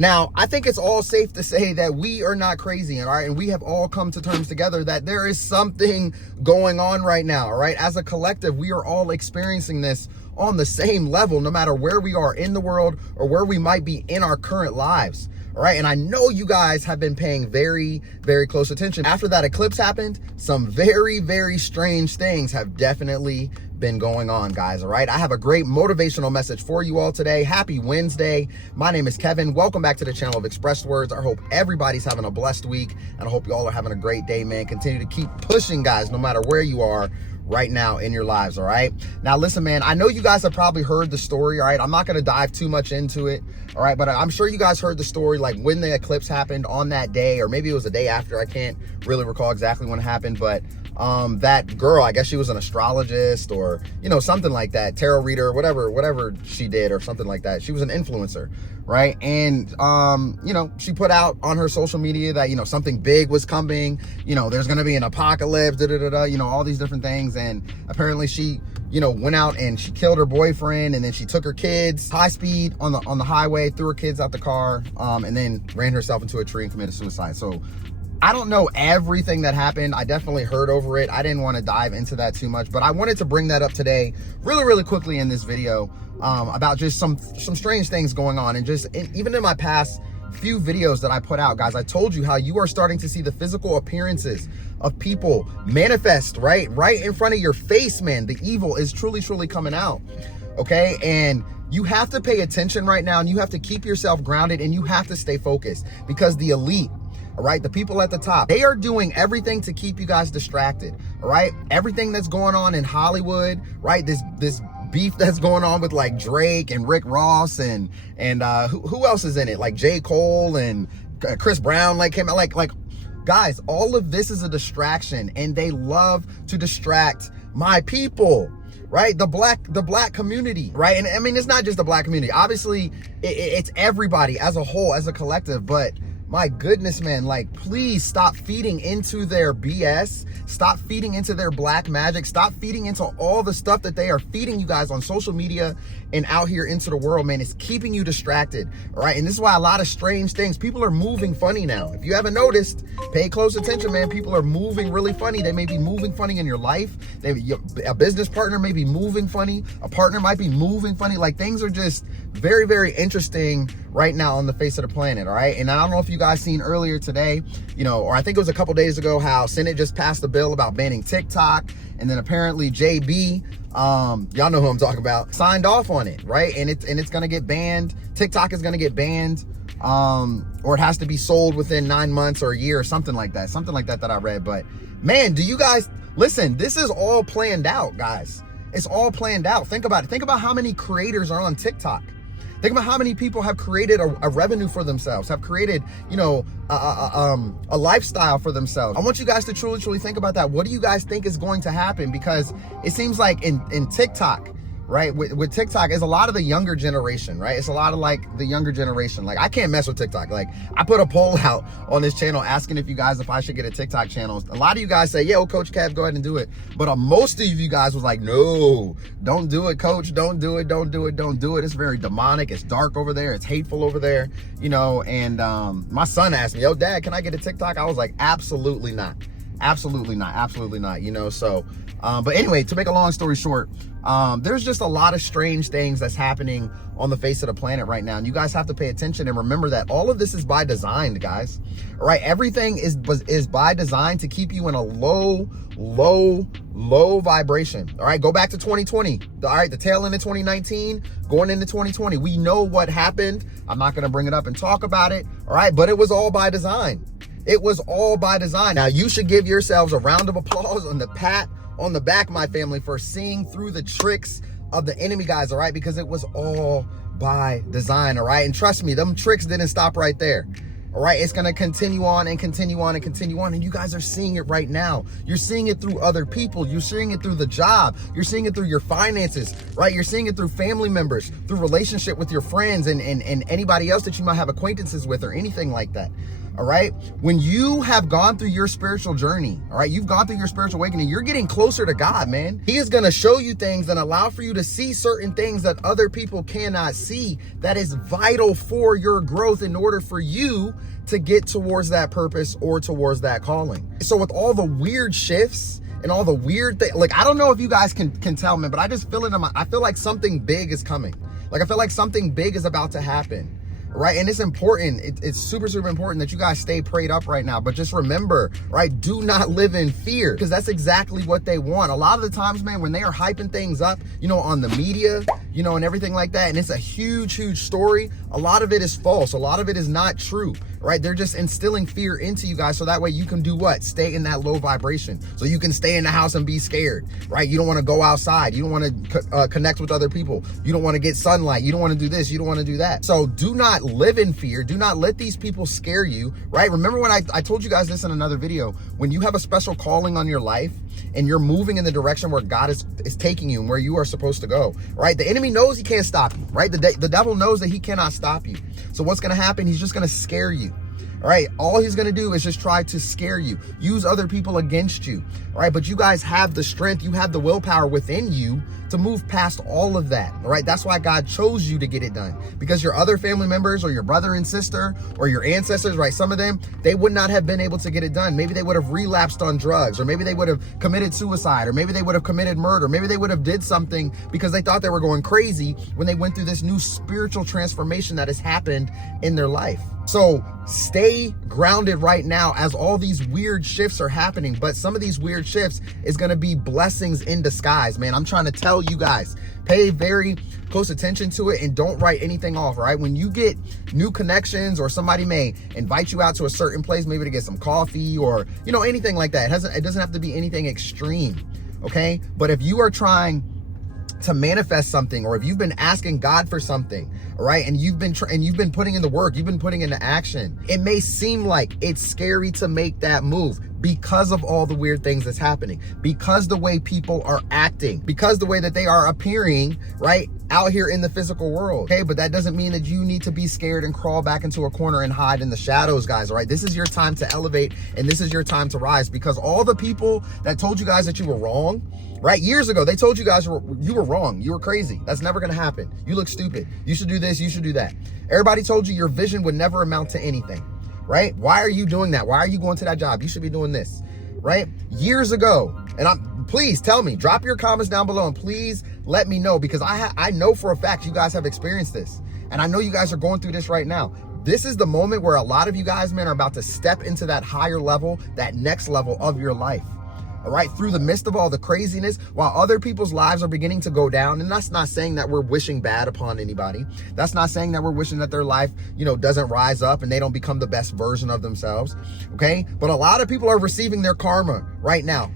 Now, I think it's all safe to say that we are not crazy, all right? And we have all come to terms together that there is something going on right now, all right? As a collective, we are all experiencing this on the same level, no matter where we are in the world or where we might be in our current lives, all right? And I know you guys have been paying very, very close attention. After that eclipse happened, some very, very strange things have definitely been going on, guys, all right? I have a great motivational message for you all today. Happy Wednesday. My name is Kevin. Welcome back to the channel of ExpressedWordz. I hope everybody's having a blessed week, and I hope you all are having a great day, man. Continue to keep pushing, guys, no matter where you are right now in your lives, all right? Now, listen, man, I know you guys have probably heard the story, all right? I'm not going to dive too much into it, all right? But I'm sure you guys heard the story, like when the eclipse happened on that day, or maybe it was the day after. I can't really recall exactly when it happened, but that girl, I guess she was an astrologist or, you know, something like that, tarot reader, whatever she did or something like that. She was an influencer, right? And, you know, she put out on her social media that, you know, something big was coming, you know, there's going to be an apocalypse, you know, all these different things. And apparently she, you know, went out and she killed her boyfriend, and then she took her kids high speed on the highway, threw her kids out the car, and then ran herself into a tree and committed suicide. So I don't know everything that happened. I definitely heard over it. I didn't want to dive into that too much, but I wanted to bring that up today really quickly in this video, about just some strange things going on. And just even in my past few videos that I put out, guys, I told you how you are starting to see the physical appearances of people manifest right in front of your face, man. The evil is truly coming out, okay? And you have to pay attention right now, and you have to keep yourself grounded, and you have to stay focused, because the elite, all right, the people at the top, they are doing everything to keep you guys distracted, all right? Everything that's going on in Hollywood, right? This beef that's going on with like Drake and Rick Ross and who else is in it? Like J. Cole and Chris Brown, like came out, like guys, all of this is a distraction, and they love to distract my people, right? The black community, right? And I mean, it's not just the black community. Obviously, it's everybody as a whole, as a collective, but my goodness, man, like, please stop feeding into their BS. Stop feeding into their black magic. Stop feeding into all the stuff that they are feeding you guys on social media and out here into the world, man. It's keeping you distracted, all right? And this is why a lot of strange things, people are moving funny now. If you haven't noticed, pay close attention, man. People are moving really funny. They may be moving funny in your life. A business partner may be moving funny. A partner might be moving funny. Like, things are just very interesting right now on the face of the planet, all right? And I don't know if you guys seen earlier today, you know, or I think it was a couple days ago, how Senate just passed a bill about banning TikTok, and then apparently JB, y'all know who I'm talking about, signed off on it, right? And it's gonna get banned. TikTok is gonna get banned, or it has to be sold within 9 months or a year or something like that I read. But man, do you guys listen? This is all planned out, guys. It's all planned out. Think about it. Think about how many creators are on TikTok. Think about how many people have created a revenue for themselves, have created, you know, a lifestyle for themselves. I want you guys to truly think about that. What do you guys think is going to happen? Because it seems like in TikTok, right, with TikTok is a lot of the younger generation, right? It's a lot of like the younger generation. Like, I can't mess with TikTok. Like, I put a poll out on this channel asking if I should get a TikTok channel. A lot of you guys say, yo, Coach Kev, go ahead and do it. But most of you guys was like, no, don't do it, Coach. Don't do it. It's very demonic. It's dark over there. It's hateful over there, you know. And my son asked me, yo, Dad, can I get a TikTok? I was like, absolutely not, you know. So but anyway, to make a long story short, there's just a lot of strange things that's happening on the face of the planet right now, and you guys have to pay attention and remember that all of this is by design, guys. All right, everything is by design to keep you in a low vibration. All right, go back to 2020. All right, the tail end of 2019 going into 2020, we know what happened. I'm not going to bring it up and talk about it, all right, but it was all by design. It was all by design. Now, you should give yourselves a round of applause on the pat on the back, my family, for seeing through the tricks of the enemy, guys, all right? Because it was all by design, all right? And trust me, them tricks didn't stop right there, all right? It's going to continue on and continue on and continue on, and you guys are seeing it right now. You're seeing it through other people. You're seeing it through the job. You're seeing it through your finances, right? You're seeing it through family members, through relationship with your friends and anybody else that you might have acquaintances with or anything like that. all right? When you have gone through your spiritual journey, all right, you've gone through your spiritual awakening, you're getting closer to God, man. He is going to show you things and allow for you to see certain things that other people cannot see, that is vital for your growth in order for you to get towards that purpose or towards that calling. So with all the weird shifts and all the weird things, like, I don't know if you guys can tell, man, but I just feel it in I feel like something big is coming. Like, I feel like something big is about to happen. Right? And it's important. It's super, super important that you guys stay prayed up right now. But just remember, right? Do not live in fear, because that's exactly what they want. A lot of the times, man, when they are hyping things up, you know, on the media, you know, and everything like that, and it's a huge, huge story, a lot of it is false. A lot of it is not true, right? They're just instilling fear into you guys so that way you can do what? Stay in that low vibration. So you can stay in the house and be scared, right? You don't want to go outside. You don't want to connect with other people. You don't want to get sunlight. You don't want to do this. You don't want to do that. So do not live in fear. Do not let these people scare you, right? Remember when I told you guys this in another video, when you have a special calling on your life and you're moving in the direction where God is taking you and where you are supposed to go, right? The enemy knows he can't stop you, right? The devil knows that he cannot stop you. So what's going to happen? He's just going to scare you. All right, all he's going to do is just try to scare you, use other people against you. All right, but you guys have the strength, you have the willpower within you to move past all of that. All right, that's why God chose you to get it done, because your other family members or your brother and sister or your ancestors, right, some of them, they would not have been able to get it done. Maybe they would have relapsed on drugs, or maybe they would have committed suicide, or maybe they would have committed murder. Maybe they would have did something because they thought they were going crazy when they went through this new spiritual transformation that has happened in their life. So stay grounded right now as all these weird shifts are happening. But some of these weird shifts is going to be blessings in disguise, man. I'm trying to tell you guys, pay very close attention to it and don't write anything off, right? When you get new connections or somebody may invite you out to a certain place, maybe to get some coffee or, you know, anything like that. It doesn't have to be anything extreme, okay? But if you are trying to manifest something, or if you've been asking God for something, all right, and you've been putting in the work, you've been putting into action, it may seem like it's scary to make that move because of all the weird things that's happening, because the way people are acting, because the way that they are appearing, right, out here in the physical world. Okay, but that doesn't mean that you need to be scared and crawl back into a corner and hide in the shadows, guys. All right, this is your time to elevate, and this is your time to rise, because all the people that told you guys that you were wrong, right, years ago, they told you guys you were wrong, you were crazy, that's never gonna happen, you look stupid, you should do this, you should do that. Everybody told you your vision would never amount to anything, right? Why are you doing that? Why are you going to that job? You should be doing this, right? Years ago. And please tell me, drop your comments down below and please let me know, because I know for a fact you guys have experienced this, and I know you guys are going through this right now. This is the moment where a lot of you guys, man, are about to step into that higher level, that next level of your life. All right, through the midst of all the craziness, while other people's lives are beginning to go down. And that's not saying that we're wishing bad upon anybody. That's not saying that we're wishing that their life, you know, doesn't rise up and they don't become the best version of themselves. Okay, but a lot of people are receiving their karma right now.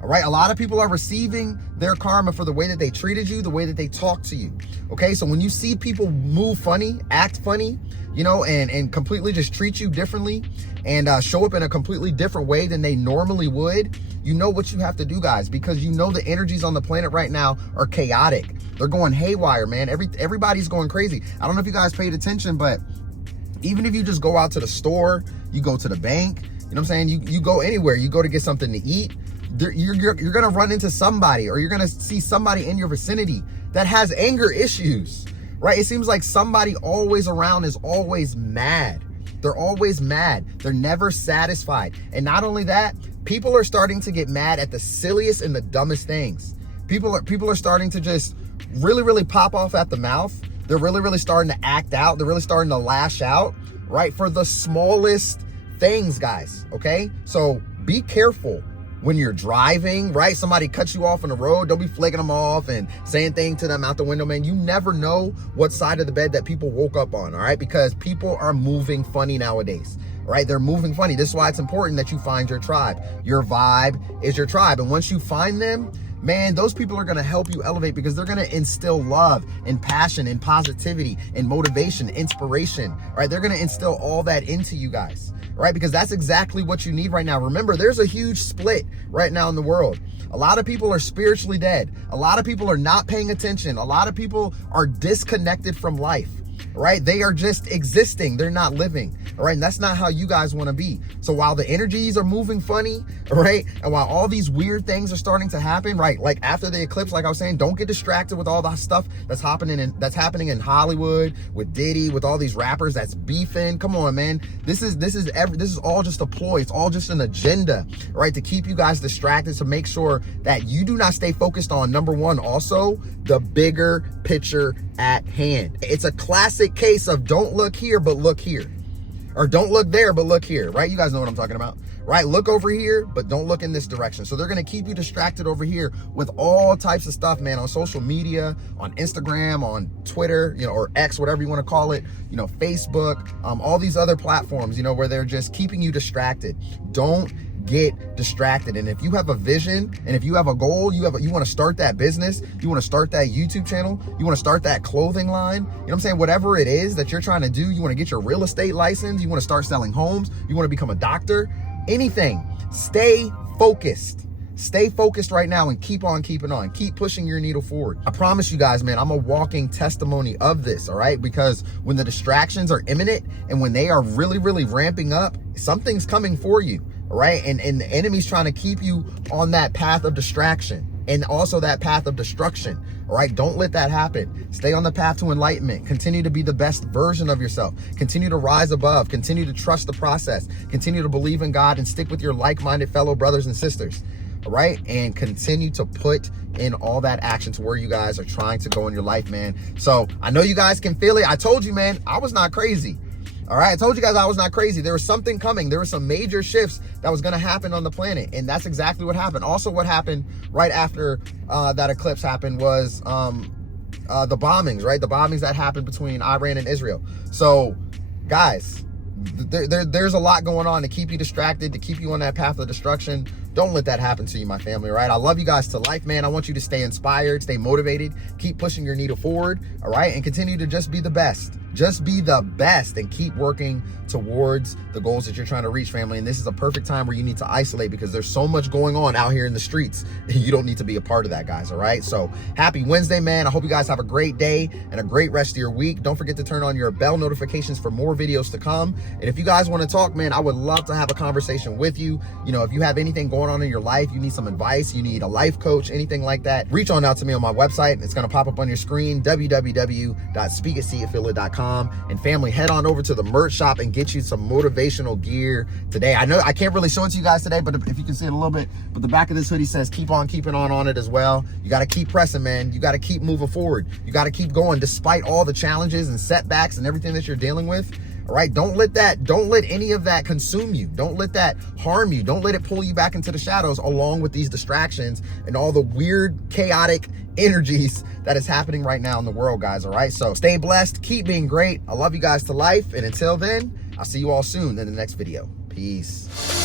All right, a lot of people are receiving their karma for the way that they treated you, the way that they talk to you. Okay, so when you see people move funny, act funny, you know, and completely just treat you differently and show up in a completely different way than they normally would, you know what you have to do, guys, because you know the energies on the planet right now are chaotic. They're going haywire, man. Everybody's going crazy. I don't know if you guys paid attention, but even if you just go out to the store, you go to the bank, you know what I'm saying? You go anywhere, you go to get something to eat, you're going to run into somebody, or you're going to see somebody in your vicinity that has anger issues, right? It seems like somebody always around is always mad. They're always mad. They're never satisfied. And not only that, people are starting to get mad at the silliest and the dumbest things. People are starting to just really, really pop off at the mouth. They're really, really starting to act out. They're really starting to lash out, right? For the smallest things, guys, okay? So be careful when you're driving, right? Somebody cuts you off on the road, don't be flaking them off and saying things to them out the window, man. You never know what side of the bed that people woke up on, all right? Because people are moving funny nowadays, right? They're moving funny. This is why it's important that you find your tribe. Your vibe is your tribe. And once you find them, man, those people are going to help you elevate, because they're going to instill love and passion and positivity and motivation, inspiration, right? They're going to instill all that into you guys, right? Because that's exactly what you need right now. Remember, there's a huge split right now in the world. A lot of people are spiritually dead. A lot of people are not paying attention. A lot of people are disconnected from life, right? They are just existing. They're not living. All right, and that's not how you guys want to be. So while the energies are moving funny, right, and while all these weird things are starting to happen, right, like after the eclipse, like I was saying, don't get distracted with all that stuff that's happening in Hollywood, with Diddy, with all these rappers that's beefing. Come on, man. This is all just a ploy. It's all just an agenda, right, to keep you guys distracted, to make sure that you do not stay focused on, number one, also the bigger picture at hand. It's a classic case of don't look here, but look here. Or don't look there, but look here, right? You guys know what I'm talking about, right? Look over here, but don't look in this direction. So they're going to keep you distracted over here with all types of stuff, man, on social media, on Instagram, on Twitter, you know, or X, whatever you want to call it, you know, Facebook, all these other platforms, you know, where they're just keeping you distracted. Don't get distracted. And if you have a vision and if you have a goal, you want to start that business, you want to start that YouTube channel, you want to start that clothing line, you know what I'm saying? Whatever it is that you're trying to do, you want to get your real estate license, you want to start selling homes, you want to become a doctor, anything, stay focused. Stay focused right now and keep on keeping on. Keep pushing your needle forward. I promise you guys, man, I'm a walking testimony of this, all right? Because when the distractions are imminent and when they are really, really ramping up, something's coming for you, all right? And the enemy's trying to keep you on that path of distraction and also that path of destruction, all right? Don't let that happen. Stay on the path to enlightenment. Continue to be the best version of yourself. Continue to rise above. Continue to trust the process. Continue to believe in God and stick with your like-minded fellow brothers and sisters. All right, and continue to put in all that action to where you guys are trying to go in your life, man. So I know you guys can feel it. I told you, man, I was not crazy. All right, I told you guys I was not crazy. There was something coming. There were some major shifts that was going to happen on the planet, and that's exactly what happened. Also, what happened right after that eclipse happened was the bombings, right? The bombings that happened between Iran and Israel. So, guys, there's a lot going on to keep you distracted, to keep you on that path of destruction. Don't let that happen to you, my family, all right? I love you guys to life, man. I want you to stay inspired, stay motivated, keep pushing your needle forward, all right? And continue to just be the best. Just be the best and keep working towards the goals that you're trying to reach, family. And this is a perfect time where you need to isolate because there's so much going on out here in the streets. You don't need to be a part of that, guys, all right? So happy Wednesday, man. I hope you guys have a great day and a great rest of your week. Don't forget to turn on your bell notifications for more videos to come. And if you guys want to talk, man, I would love to have a conversation with you. You know, if you have anything going on in your life, you need some advice, you need a life coach, anything like that, reach on out to me on my website. It's going to pop up on your screen, www.speakatseeaffiliate.com. And family, head on over to the merch shop and get you some motivational gear today. I know I can't really show it to you guys today, but if you can see it a little bit, but the back of this hoodie says keep on keeping on it as well. You got to keep pressing, man. You got to keep moving forward. You got to keep going despite all the challenges and setbacks and everything that you're dealing with. All right, don't let any of that consume you. Don't let that harm you. Don't let it pull you back into the shadows along with these distractions and all the weird, chaotic energies that is happening right now in the world, guys. All right, so stay blessed, keep being great. I love you guys to life. And until then, I'll see you all soon in the next video. Peace.